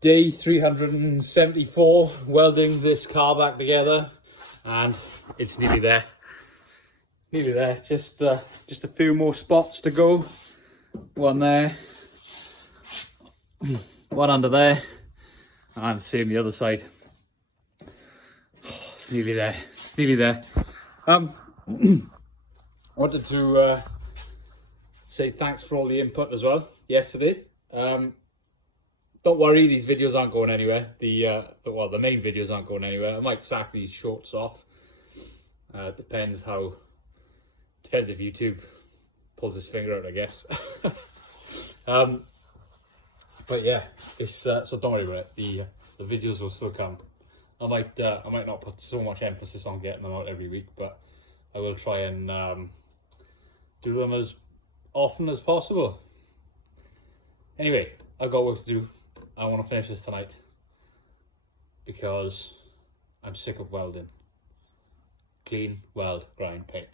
Day 374 welding this car back together, and it's nearly there. Nearly there. Just a few more spots to go. One there, one under there, and same the other side. Oh, it's nearly there. It's nearly there. I wanted to say thanks for all the input as well yesterday. Don't worry, these videos aren't going anywhere. The main videos aren't going anywhere. I might sack these shorts off. Depends if YouTube pulls his finger out, I guess. But yeah, it's so don't worry about it. The videos will still come. I might not put so much emphasis on getting them out every week, but I will try and do them as often as possible. Anyway, I've got work to do. I want to finish this tonight because I'm sick of welding. Clean, weld, grind, paint.